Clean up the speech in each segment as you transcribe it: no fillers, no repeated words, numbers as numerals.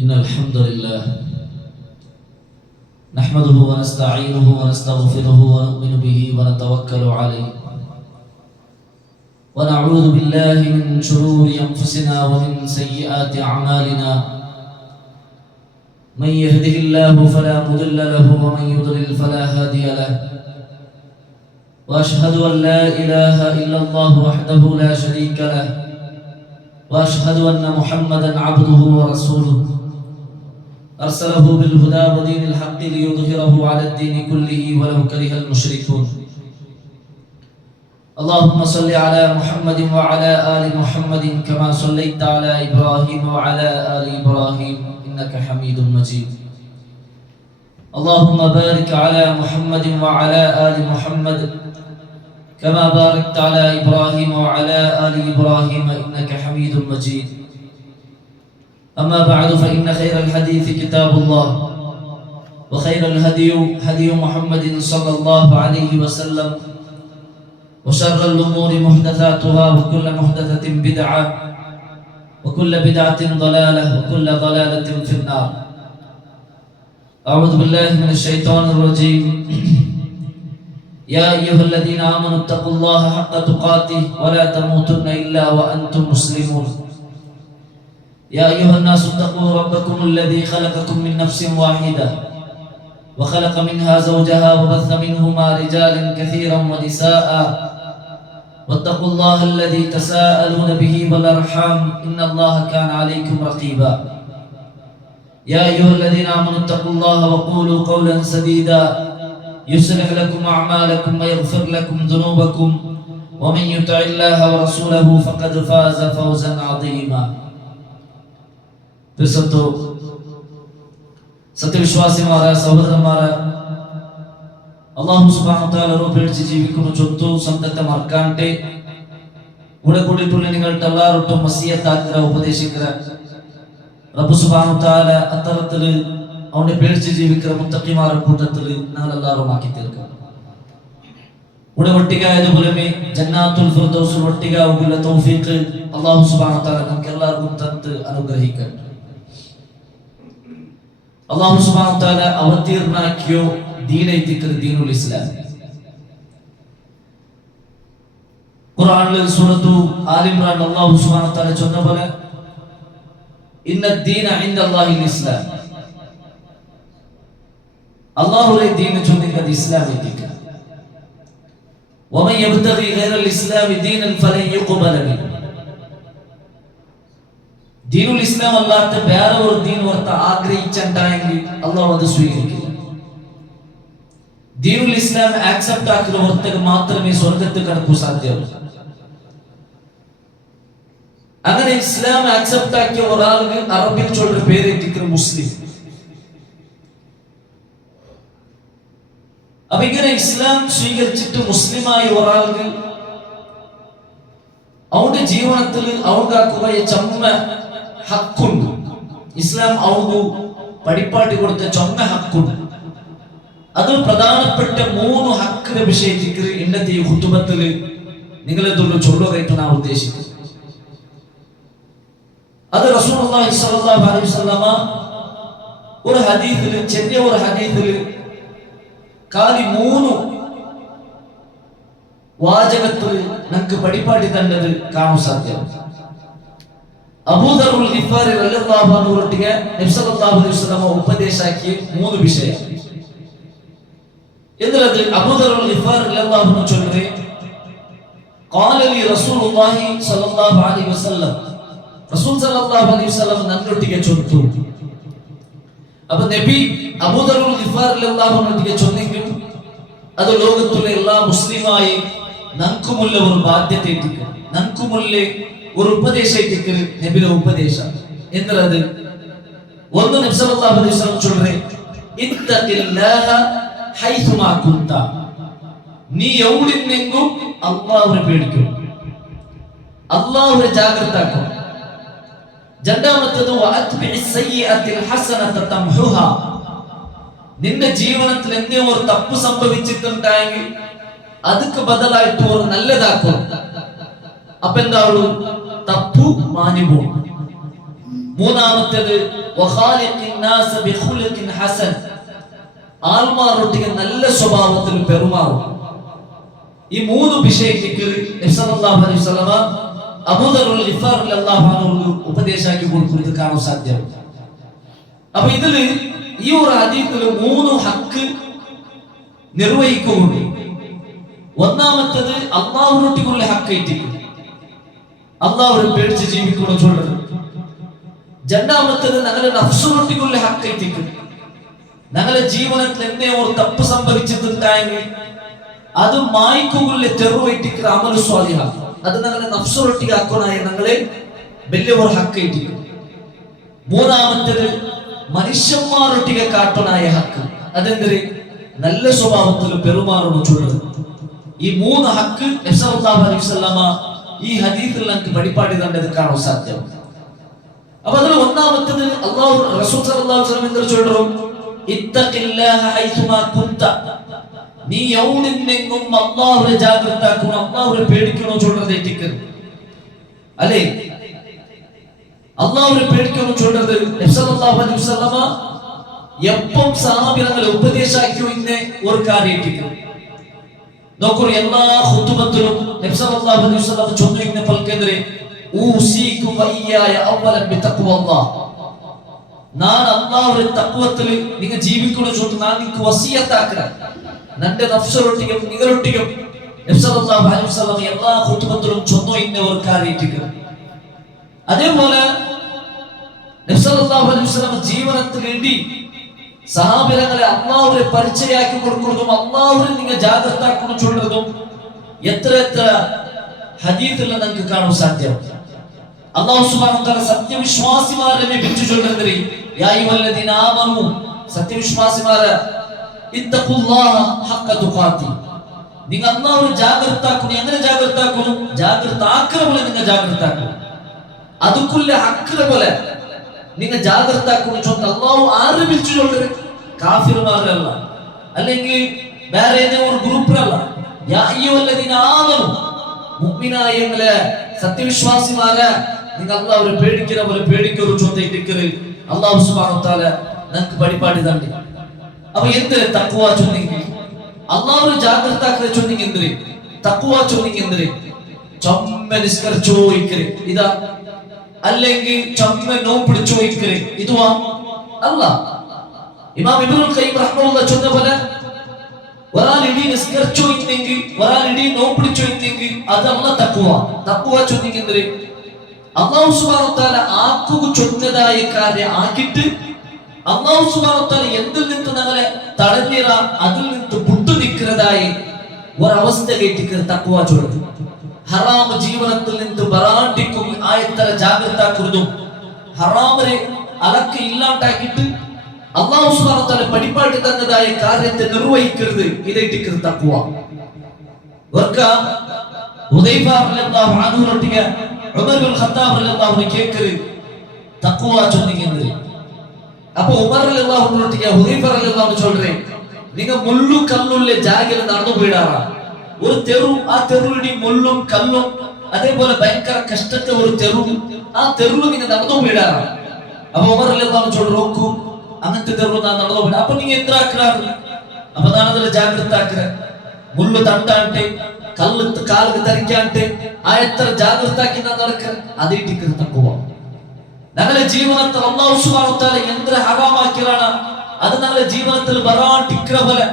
إن الحمد لله نحمده ونستعينه ونستغفره ونؤمن به ونتوكل عليه ونعوذ بالله من شرور أنفسنا ومن سيئات أعمالنا من يهده الله فلا مضل له ومن يضلل فلا هادي له وأشهد أن لا إله إلا الله وحده لا شريك له وأشهد أن محمدا عبده ورسوله أرسله بالهدى ودين الحق ليظهره على الدين كله ولو كره المشركون اللهم صل على محمد وعلى آل محمد كما صليت على إبراهيم وعلى آل إبراهيم إنك حميد مجيد اللهم بارك على محمد وعلى آل محمد كما باركت على إبراهيم وعلى آل إبراهيم إنك حميد مجيد أما بعد فإن خير الحديث كتاب الله وخير الهدي هدي محمد صلى الله عليه وسلم وشر الأمور محدثاتها وكل محدثة بدعة وكل بدعة ضلالة وكل ضلالة في النار. أعوذ بالله من الشيطان الرجيم. يا أيها الذين آمنوا اتقوا الله حق تقاته ولا تموتن إلا وأنتم مسلمون. يا أيها الناس اتقوا ربكم الذي خلقكم من نفس واحدة وخلق منها زوجها وبث منهما رجالا كثيرا ونساء واتقوا الله الذي تساءلون به والأرحام إن الله كان عليكم رقيبا. يا أيها الذين آمنوا اتقوا الله وقولوا قولا سديدا يصلح لكم أعمالكم ويغفر لكم ذنوبكم ومن يطع الله ورسوله فقد فاز فوزا عظيما. സത്യവിശ്വാസിമാരെ സഹോദരന്മാരെ, അല്ലാഹു സുബ്ഹാനഹു വ തആല പേടിച്ച് ജീവിക്കുന്ന ചൊത്തു സ്വന്തത്തെ മറക്കാണ്ട് കൂടെ കൂടിയിട്ടുള്ള നിങ്ങളുടെ എല്ലാവരും വസിയത്താക്കുക ഉപദേശിക്കുക. റബ്ബ് സുബ്ഹാനഹു വ തആല അത്തരത്തില് അവനെ പേടിച്ച് ജീവിക്കുന്ന മുത്തഖിമാരുടെ കൂട്ടത്തിൽ ഞങ്ങൾ എല്ലാവരും ആക്കി തീർക്കുക. ഇവിടെ ഒട്ടികായതുപോലെ ജന്നാത്തുൽ ഫിർദൗസിൽ ഒട്ടികാവുള്ള തൗഫീഖ് അല്ലാഹു സുബ്ഹാനഹു വ തആല നമുക്ക് എല്ലാവർക്കും തന്ന് അനുഗ്രഹിക്കട്ടെ. അല്ലാഹു സുബ്ഹാനഹു വ തആല അവതീർണാക്കിയോ ദീനൈ ദിക്ർ ദീനുൽ ഇസ്ലാം. ഖുർആനിൽ സൂറത്തു ആലി ഇംറാൻ അല്ലാഹു സുബ്ഹാനഹു വ തആല ചൊന്ന പോലെ ഇന്നദ്ദീന ഇൻദല്ലാഹിൽ ഇസ്ലാം. അല്ലാഹുവിന്റെ ദീൻ ചൊന്നിക്കുന്നത് ഇസ്ലാമിക ദീൻ. വമൻ യബ്തഗി ഗൈറൽ ഇസ്ലാമി ദീനൻ ഫലൻ യുഖ്ബല മിൻഹു. ദീനുൽ ഇസ്ലാം അല്ലാത്ത വേറെ ഒരു ദീൻ വർത്ത ആഗ്രഹിച്ചിട്ടുണ്ടെങ്കിൽ അല്ലാഹു അത് സ്വീകരിക്കില്ല. ദീനുൽ ഇസ്ലാം ആക്സെപ്റ്റ് ആക്കുന്നവർക്ക് മാത്രമേ സ്വർഗ്ഗത്തിൽ കടക്കാൻ സാധ്യമാകൂ. അങ്ങനെ ഇസ്ലാം ആക്സെപ്റ്റ് ആക്കിയ ഒരാൾക്ക് അറബിൽ ചൊല്ലുന്ന പേര് ദിക്ർ മുസ്ലിം. അപ്പൊ ഇങ്ങനെ ഇസ്ലാം സ്വീകരിച്ചിട്ട് മുസ്ലിമായ ഒരാൾക്ക് അവന്റെ ജീവിതത്തിൽ അവർക്ക് ചമ്മ ഹക്കുണ്ട്. ഇസ്ലാം അവർക്ക് പടിപ്പാട്ടി കൊടുത്ത ചൊന്ന ഹക്കുണ്ട്. അത് പ്രധാനപ്പെട്ട 3 ഹക്കിനെ വിഷയിച്ചിട്ട് ഇന്നത്തെ ഈ ഖുതുബത്തിൽ നിങ്ങളെ ചൊല്ലുകയായിട്ട് ഞാൻ ഉദ്ദേശിക്കുന്നത്. അത് റസൂലുള്ളാഹി സ്വല്ലല്ലാഹു അലൈഹി വസല്ലമ ഒരു ഹദീസിൽ, ചെറിയ ഒരു ഹദീസിൽ കാലി 3 വാചകത്തിൽ നമുക്ക് പടിപ്പാട്ടി തന്നത് കാണാൻ സാധ്യമാണ്. അബൂദറുൽ ഗിഫാരി റളിയല്ലാഹു അൻഹു ഒട്ടിಗೆ നബി സല്ലല്ലാഹു അലൈഹി വസല്ലമ ഉപദേശാക്കിയ 3 വിഷയം. ഇതിലത് അബൂദറുൽ ഗിഫാരി റളിയല്ലാഹു അൻഹു ചൊല്ലുന്നത് ഖാല ലി റസൂലുള്ളാഹി സ്വല്ലല്ലാഹു അലൈഹി വസല്ലം. റസൂൽ സല്ലല്ലാഹു അലൈഹി വസല്ലം നന്നൊട്ടിಗೆ ചൊല്ലുന്നു. അപ്പൊ നബി അബൂദറുൽ ഗിഫാരി റളിയല്ലാഹു അൻഹുവിനെ ചൊന്നെങ്കിൽ അത് ലോകത്തുള്ള എല്ലാ മുസ്ലിമായി നമുക്കുമുള്ള ഒരു ബാധ്യത ഇട്ടിക്ക്, നമുക്കുമുള്ള ഒരു ഉപദേശം ഇട്ടിക്ക്. നബിയുടെ ഉപദേശം എന്നത് ഒന്ന് നബി സല്ലല്ലാഹു അലൈഹി വസല്ലം ചൊല്ലുന്നത് ഇത്തഖില്ലാഹ ഹൈസുമാ കുന്ത. നീ എവിടെന്നെങ്കും അല്ലാഹുവിനെ പേടിക്കും, അല്ലാഹുവിനെ ജാഗ്രതാക്കും. രണ്ടാമത്തേത് വഅത്ബിഇസ് സയ്യിഅത്തിൽ ഹസനത തംഹുഹാ. നിന്റെ ജീവിതത്തിൽ എന്തെങ്കിലും ഒരു തപ്പ് സംഭവിച്ചിട്ടുണ്ടെങ്കിൽ ಅದಕ್ಕೆ ಬದಲಾಯಿತು ಅವರು ನಲ್ಲದಾಕೋ. ಅಪ್ಪ ಎಂದಾವಳು ತಪ್ಪು ಮಾನಿಬೋ. മൂന്നാമത്തേത് വഖാലിഖിൻ നാസ ബിഖുലുഖിൻ ഹസൻ, ആൾമാരൊട്ടിಗೆ നല്ല സ്വഭാവത്തിൽ പെരുമാറും. ഈ മൂന്ന് വിഷയത്തിക്ക് നബി സല്ലല്ലാഹു അലൈഹി വസല്ലമ അബൂദറുൽ ഗിഫാർ റളിയല്ലാഹു അൻഹു ഉപദേശാക്കി കൊടുക്കുന്നത് കാണാൻ സാധ്യമാണ്. അപ്പൊ ഇതില് ഈ ഒരു ഹദീസില് മൂന്ന് ഹക്ക് നിർവഹിക്കുന്നുണ്ട്. ഒന്നാമത്തേത് അല്ലാഹുവിനൊട്ടിക്കുള്ള ഹക്കായിട്ട് അല്ലാഹുവിനെ പേടിച്ച് ജീവിക്കണം ചൊല്ലുന്നത്. രണ്ടാമത്തേത് ഞങ്ങളുടെ നഫ്സിനൊട്ടിക്കുള്ള ഹക്കായിട്ട് ഞങ്ങളുടെ ജീവിതത്തിൽ എന്നെ ഒരു തപ്പ് സംഭവിച്ചിട്ടുണ്ടായെങ്കിൽ അത് മായ്ക്കുള്ള തെറുവൈറ്റിക്ക് അമലു സ്വാലിഹ, അത് ഞങ്ങളുടെ നഫ്സിനൊട്ടിക്ക് ആക്കണായ ഞങ്ങളെ വലിയ ഒരു ഹക്കായിട്ട്. മൂന്നാമത്തേത് മനുഷ്യന്മാരൊട്ടിಗೆ കാട്ടണായ ഹക്ക്, അതെന്തര് നല്ല സ്വഭാവത്തിൽ പെരുമാറണം ചൊല്ലുന്നത്. ഈ മൂന്ന് ഹക്ക് നബി സല്ലല്ലാഹു അലൈഹി വസല്ലമ ഈ ഹദീസിൽ നമുക്ക് പഠിപ്പാടിയതുണ്ട് കാണാൻ സാധ്യം. അപ്പൊ അതിൽ ഒന്നാമത്തേത് അല്ലാഹു റസൂൽ സല്ലല്ലാഹു അലൈഹി വസല്ലം എന്ത് ചൊല്ലുന്നു? ഇത്തഖില്ലാഹ ഹൈസുമാ കുന്ത, നീ എവിടെന്നെങ്കിലും അല്ലാഹുവെ ജാഗ്രതാക്കണം, അല്ലാഹുവെ പേടിക്കണം ചൊല്ലുന്നത് ഏറ്റിക്ക് അല്ലേ? അല്ലാഹുവെ പേടിക്കണം ചൊല്ലുന്നത് നബി സല്ലല്ലാഹു അലൈഹി വസല്ലമ എപ്പം സഹാബികളെ ഉപദേശിച്ചു ഇന്നെ ഒരു കാര്യം ഏറ്റിക്ക് നോക്കൂ. എല്ലാ ഖുതുബത്തിലും നബി സല്ലല്ലാഹു അലൈഹി വസല്ലം ചൊല്ലുന്ന ഇന്ന പൽക്കെതിരെ ഊസികും വയ്യായ അവലൻ ബിതഖ്വല്ലാഹ്, ഞാൻ അല്ലാഹുവിന്റെ തഖ്വത്തിൽ നിങ്ങൾ ജീവിക്കണം ചൊല്ലുന്നു. ഞാൻ നിങ്ങൾക്ക് വസിയത്താക്കറ നന്റെ നഫ്സിനൊട്ടിಗೆ നിങ്ങളൊട്ടിಗೆ നബി സല്ലല്ലാഹു അലൈഹി വസല്ലം എല്ലാ ഖുതുബത്തിലും ചൊല്ലുന്ന ഇന്ന ഒരു കാര്യം ഏറ്റിക്ക്. അതേപോലെ നബി സല്ലല്ലാഹു അലൈഹി വസല്ലം ജീവിതത്തിൽ വേണ്ടി സഹാബികളെ അല്ലാഹുവിനെ പരിചയമാക്കി കൊടുക്കുന്നതും അല്ലാഹുവിനെ നിങ്ങൾ ജാഗ്രതാക്കണം ചൊല്ലുന്നതും എത്ര എത്ര ഹദീസിൽ നമുക്ക് കാണാൻ സാധ്യം. അല്ലാഹു സുബ്ഹാനഹു വ തആല സത്യവിശ്വാസിമാരെ വിളിച്ചു ചൊല്ലുന്നത് യാ അയ്യുഹല്ലദീന ആമനൂ, സത്യവിശ്വാസിമാരെ ഇത്തഖുല്ലാഹ ഹഖ്ക തുഖാതി, നിങ്ങൾ അല്ലാഹുവിനെ ജാഗ്രതാക്കണം. എങ്ങനെ ജാഗ്രതാക്കണം? ജാഗ്രതാക്കറ പോലെ നിങ്ങൾ ജാഗ്രതാക്കണം, അതുക്കുള്ള ഹഖ്റ പോലെ നിങ്ങൾ ജാഗ്രതാക്കണം ചൊല്ലുന്ന അല്ലാഹു ആരെ വിളിച്ചു ചൊല്ലുന്നത്? കാഫിർമാരല്ല, അല്ലെങ്കിൽ വേറെ ഏതെങ്കിലും ഒരു ഗ്രൂപ്പിലല്ല. യാ അയ്യുഹല്ലദീന ആമനൂ, മുഅ്മിനായങ്ങളെ സത്യവിശ്വാസിമാരെ നിങ്ങൾ അല്ലാഹുവിനെ പേടിക്കുന്ന പോലെ പേടിക്കൂ ചൊല്ലിട്ടിക്കറ് അല്ലാഹു സുബ്ഹാനഹു വ തആല നമുക്ക് പഠിപ്പാടിയതുണ്ട്. അപ്പൊ എന്ത് തഖ്വ ചൊല്ലിങ്ങി അല്ലാഹുവിനെ ജാഗ്രതാക്കറെ ചൊല്ലിങ്ങി എന്തിന് തഖ്വ ചൊല്ലിങ്ങി എന്തിന്? ചൊമ്മ നിസ്കരിച്ചോയിക്കറ് ഇതാ, അല്ലെങ്കിൽ ചൊമ്മ നോമ്പ് പിടിച്ചോയിക്കറ് ഇതുവാ അല്ല. ഇമാം ഇബ്നുൽ ഖയ്യിം റഹ്മത്തുള്ളാഹി ചൊന്ന പോലെ ഒരാൾ ഇടി നിസ്കരിച്ചോയിന്നെങ്കിൽ ഒരാൾ ഇടി നോമ്പ് പിടിച്ചോയിന്നെങ്കിൽ അതല്ല തഖ്വ. തഖ്വ ചൊല്ലിങ്ങി എന്തിന്? അല്ലാഹു സുബ്ഹാനഹു വ തആല ആക്കുക ചൊന്നതായ കാര്യം ആക്കിയിട്ട് അല്ലാഹു സുബ്ഹാനഹു വ തആല എന്തിൽ നിന്ന് ഞങ്ങളെ തടഞ്ഞിറ അതിൽ നിന്ന് വിട്ടു നിൽക്കുന്നതായി ഒരവസ്ഥ കേട്ടിക്ക് തഖ്വ ചൊല്ലുന്നത്. ഹറാം ജീവനത്തിൽ നിന്ന് ബറാണ്ടിക്കും ആയത്തര ജാഗ്രതാക്കുന്നതും ഹറാമിനെ അലക്ക് ഇല്ലാണ്ടാക്കിയിട്ട് അല്ലാഹു സുബ്ഹാനഹു വ തആല പഠിപ്പാട്ടി തന്നതായ കാര്യത്തെ നിർവഹിക്കരുത്, ഇതേറ്റിക്ക് തഖ്വ. വർക്ക ഹുദൈഫ റളിയല്ലാഹു അൻഹു റൊട്ടിಗೆ ഉമർ ഇബ്നുൽ ഖത്താബ് റളിയല്ലാഹു അൻഹു കേക്കറ് തഖ്വ ചൊല്ലിങ്ങി. അപ്പൊ ഉമർ റളിയല്ലാഹു അൻഹു റൊട്ടിಗೆ ഹുദൈഫ റളിയല്ലാഹു അൻഹു ചൊല്ലുറേ, നിങ്ങൾ മുള്ളും കല്ലുള്ള ജാഗയിൽ നടന്നു പോയിടാറാ ഒരു തെരു, ആ തെരുവിടി മുള്ളും കല്ലും അതേപോലെ ഭയങ്കര കഷ്ടത്തെ ഒരു തെരു, ആ തെരുവ് നിങ്ങൾ നടന്നു പോയിടാറാ. അപ്പൊ ഉമർ റളിയല്ലാഹു അൻഹു ചൊല്ലു, നോക്കൂ അങ്ങനത്തെ തെരുവ് ഞാൻ നടന്നു പോയിട. അപ്പൊ നിങ്ങൾ എന്താക്കാറ്? അപ്പൊ ഞാനതിൽ ജാഗ്രത ആക്കറ, മുള്ളു തണ്ടാണ്ട് കല്ല് കാലിന് ധരിക്കാണ്ട് ആ എത്ര ജാഗ്രത ആക്കി ഞാൻ നടക്കറ. അതേറ്റിക്ക് തഖ്വ. ഞങ്ങളുടെ ജീവിതത്തിൽ അല്ലാഹു സുബ്ഹാനഹു വ തആല എന്ത് ഹറാമാക്കിയാണ് അത് ഞങ്ങളുടെ ജീവിതത്തിൽ ബറാണ്ടിക്കറ പോലെ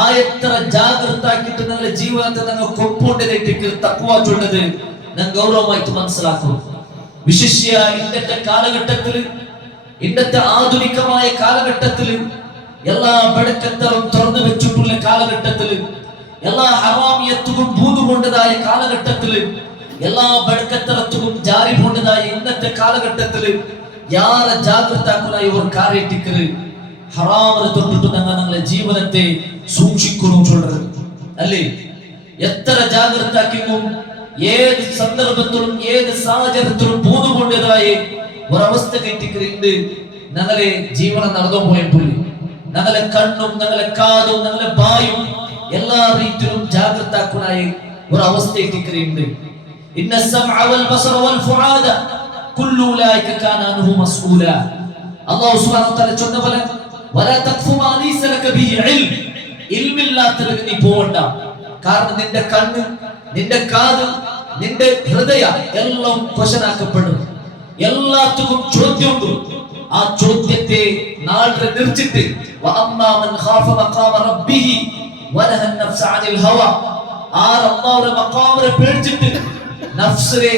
ആ എത്ര ജാഗ്രത ആക്കിയിട്ട് ഞങ്ങളുടെ ജീവിതത്തിൽ ഞങ്ങൾ കൊണ്ടുകൊണ്ടേറ്റിക്ക് തഖ്വ ചൊല്ലുന്നത് ഞാൻ ഗൗരവമായിട്ട് മനസ്സിലാക്കുന്നു. വിശിഷ്യ ഇന്നത്തെ കാലഘട്ടത്തിൽ, ഇന്നത്തെ ആധുനികമായ കാലഘട്ടത്തിൽ, എല്ലാ ബടക്കത്തറും തുറന്നു വെച്ചിട്ടുള്ള കാലഘട്ടത്തിൽ, എല്ലാ ഹറാമിയത്തും ഭൂതുകൊണ്ടതായ കാലഘട്ടത്തിൽ, എല്ലാ ബടക്കത്തറത്തും ജാരി കൊണ്ടതായ ഇന്നത്തെ കാലഘട്ടത്തിൽ യാര ജാഗ്രതാക്കുനായി ഒരു കാര്യത്തിക്കറ് ഹറാമിനെ തൊട്ടിട്ട് ഞങ്ങളുടെ ജീവനത്തെ സൂക്ഷിക്കണം ചൊല്ലുന്നത് അല്ലേ? എത്ര ജാഗ്രതാക്കും ഏത് സന്ദർഭത്തിലും ഏത് സാഹചര്യത്തിലും ഭൂതുകൊണ്ടതായ ഒരവസ്ഥ കെട്ടിക്കറിണ്ട് ഞങ്ങളെ ജീവനം നടന്നു പോയപ്പോൾ ഞങ്ങളെ കണ്ണും ഞങ്ങളെ കാതും ഞങ്ങളെ ബായും എല്ലാ രീതിയിലും ജാഗ്രതാക്കുനായി ഒരു അവസ്ഥ കെട്ടിക്കറിണ്ട്. ഇന്ന സമഅ വൽ ബസറ വൽ ഫുആദ കുല്ലു ഉലൈക കാന അൻഹു മസ്ഊല. അല്ലാഹു സുബ്ഹാനഹു വ തആല ചൊന്ന പോലെ വലാ തഖ്ഫു മാ ലൈസ ലക ബിഹി ഇൽം, ഇൽമില്ലാത്തതിന് നീ പോവണ്ട. കാരണം നിന്റെ കണ്ണ്, നിന്റെ കാത്, നിന്റെ ഹൃദയം എല്ലാം ക്വസ്റ്റനാക്കപ്പെടും. എല്ലാത്തിനും ചോദ്യമുണ്ട്. ആ ചോദ്യത്തെ നാളെ നിർത്തിട്ട് വഅമ്മാ മൻ ഖാഫ മഖാമ റബ്ബിഹി വനഹ അൻ-നഫ്സ അനിൽ ഹവ, അല്ലാഹുവിന്റെ മഖാമിനെ പേടിച്ചിട്ട് നഫ്സിനെ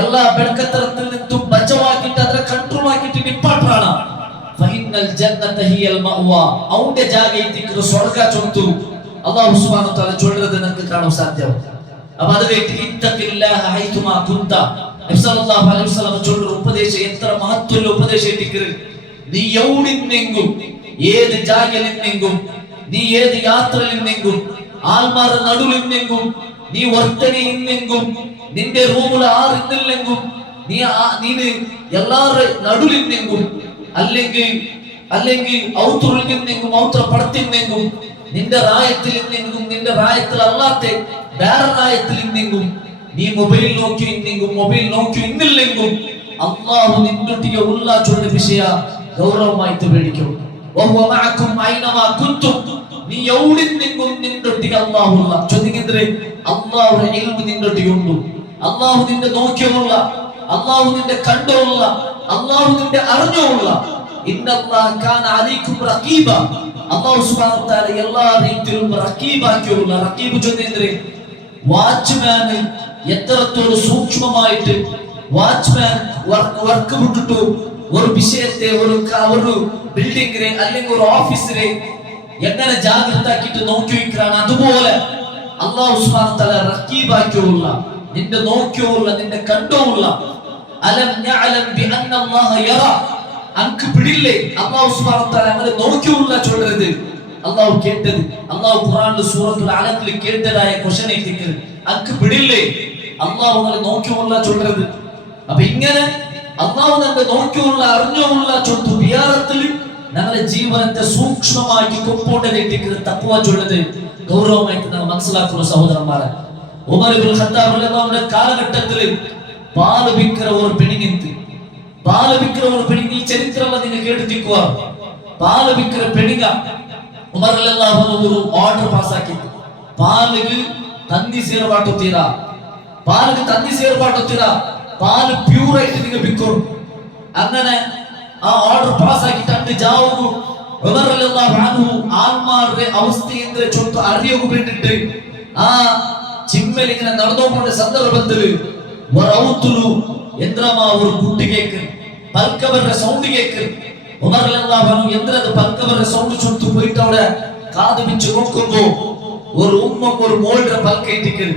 എല്ലാ ബെടക്കത്തരത്തിൽ നിന്നും ബച്ചവാക്കിട്ട് അതിനെ കൺട്രോൾ ആക്കിയിട്ട് നിപ്പാട്ടാണ്. ഫഇന്നൽ ജന്നത ഹിയൽ മഅവാ, അവന്റെ ജാഗയിലേക്ക് സ്വർഗ്ഗ ചൊന്തു അല്ലാഹു സുബ്ഹാനഹു വ തആല ചൊല്ലുന്നത് നമുക്ക് കാണാൻ സാധ്യമാണ്. അപ്പോൾ അത് കേട്ട് ഇത്തഖില്ലാഹ ഹൈതുമാ കുന്ത, നബി സല്ലല്ലാഹു അലൈഹി വസല്ലം ചൊല്ലുന്ന ഉപദേശം എത്ര മഹത്വമുള്ള ഉപദേശം. നീ എവിടെന്നെങ്കും ഏത് ജാഗയിലെന്നെങ്കും നീ ഏത് യാത്രയിലെന്നെങ്കും ആൽമാര നടുവിലെന്നെങ്കും നീ വർത്തനെയെന്നെങ്കും നിന്റെ റൂമിൽ ആറിന്നെങ്കും നീ എല്ലാവരുടെ നടുവിലെന്നെങ്കും അല്ലെങ്കിൽ ഔത്തുറിനെങ്കും ഔത്ര പടത്തിനെങ്കും നിന്റെ റായത്തിൽ നിന്നെങ്കും നിന്റെ റായത്തിൽ അല്ലാത്ത വേറെ റായത്തിൽ നിന്നെങ്കും നീ മൊബൈൽ നോക്കി ഇന്നെങ്കും മൊബൈൽ നോക്കി ഇന്നില്ലെങ്കും അല്ലാഹു നിന്നൊട്ടിയ ഉള്ള ചൊല്ല വിഷയ ഗൗരവമായിട്ട് പേടിക്കും. വഹുവ മഅകും ഐനമാ കുൻതും, നീ എവിടെന്നെങ്കും നിന്നൊട്ടിയ അല്ലാഹു ഉള്ള ചൊല്ലിക്കെന്തേ അല്ലാഹുവിന്റെ ഇൽമു നിന്നൊട്ടിയുണ്ട്. അല്ലാഹു നിന്നെ നോക്കിയുള്ള, അല്ലാഹു നിന്നെ കണ്ടുള്ള, അല്ലാഹു നിന്നെ അറിഞ്ഞുള്ള. ഇന്നല്ലാഹ കാന അലൈക്കും റഖീബ, അല്ലാഹു സുബ്ഹാനഹു വ തആല എല്ലാ രീതിയിലും റഖീബാക്കിയുള്ള. റഖീബ് ചൊല്ലിക്കെന്തേ വാച്ച്മാൻ എത്രത്തോളം സൂക്ഷ്മമായിട്ട് വാച്ച്മാൻ വർക്ക് വിട്ടിട്ടു ഒരു വിഷയത്തെ ഒരു ബിൽഡിങ്ങിനെ അല്ലെങ്കിൽ ഒരു ഓഫീസിനെ എങ്ങനെ ജാഗ്രതാക്കിയിട്ട് നോക്കി വയ്ക്കാണ്, അതുപോലെ അല്ലാഹു സുബ്ഹാനഹു വ തആല റഖീബാക്കിയുള്ള, നിന്റെ നോക്കിയുള്ള, നിന്റെ കണ്ടുള്ള. അലം യഅലം ബിഅന്ന അല്ലാഹ യറ, അൻക്ക് പിടില്ലേ അല്ലാഹു സുബ്ഹാനഹു വ തആല അങ്ങനെ നോക്കിയുള്ള ചൊല്ലുന്നത്. അല്ലാഹു കേട്ടത്, അല്ലാഹു ഖുർആനിലെ സൂറത്തുൽ അലഖിൽ കേട്ടതായ ക്വസ്റ്റ്യൻ എത്തിക്കുന്നത് അൻക്ക് പിടില്ലേ അല്ലാഹു അങ്ങനെ നോക്കിയുള്ള ചൊല്ലുന്നത്. അപ്പൊ ഇങ്ങനെ അല്ലാഹു നമ്മെ നോക്കിയുള്ള അറിഞ്ഞുള്ള ചൊല്ലുന്നു വിയാരത്തിൽ ഞങ്ങളുടെ ജീവനത്തെ സൂക്ഷ്മമാക്കി കൊണ്ടുപോകുന്ന തഖ്വ ചൊല്ലുന്നത് ഗൗരവമായിട്ട് നമ്മൾ മനസ്സിലാക്കുന്ന സഹോദരന്മാരെ. ഉമർ ഇബ്നുൽ ഖത്താബ് റളിയല്ലാഹു അൻഹു കാലഘട്ടത്തിൽ പാല് വിൽക്കുന്ന ഒരു പെണ്ണിനെ, പാല് വിൽക്കുന്ന ഒരു പെണ്ണിനെ ഈ ചരിത്രം നിങ്ങൾ കേട്ടിരിക്കുക. പാല് വിൽക്കുന്ന പെണ്ണിക ഉമർ റളിയല്ലാഹു അൻഹു ഒരു ഓർഡർ പാസ്സാക്കി, പാലിന് തന്നി സേർവാട്ടുത്തീരാ, പാലിന് തന്നി സേർവാട്ടുത്തീരാ, പാല് പ്യൂർ ആയിട്ട് നിങ്ങൾ വിൽക്കും. അങ്ങനെ ആ ഓർഡർ പാസ്സാക്കിയിട്ട് ജാവു ഉമർ റളിയല്ലാഹു അൻഹു ആൽമാരുടെ അവസ്ഥയെ ചൊല്ല് അറിയുക വേണ്ടിയിട്ട് ആ ചിമ്മൽ ഇങ്ങനെ നടന്നുപോകുന്ന സന്ദർഭത്തിൽ യന്ത്രമാ ഒരു കുട്ടി കേക്ക് പൽക്കവരുടെ സൗണ്ട് കേക്ക്. ഉമർ റളിയല്ലാഹു അൻഹു യന്ത്രത്തെ പൽക്കവരുടെ സൗണ്ട് ചൊല്ല് പോയിട്ട് അവിടെ കാത് വെച്ച് നോക്കുമ്പോ ഒരു ഉമ്മ ഒരു മോളുടെ പൽക്ക ഇട്ടിക്കൽ,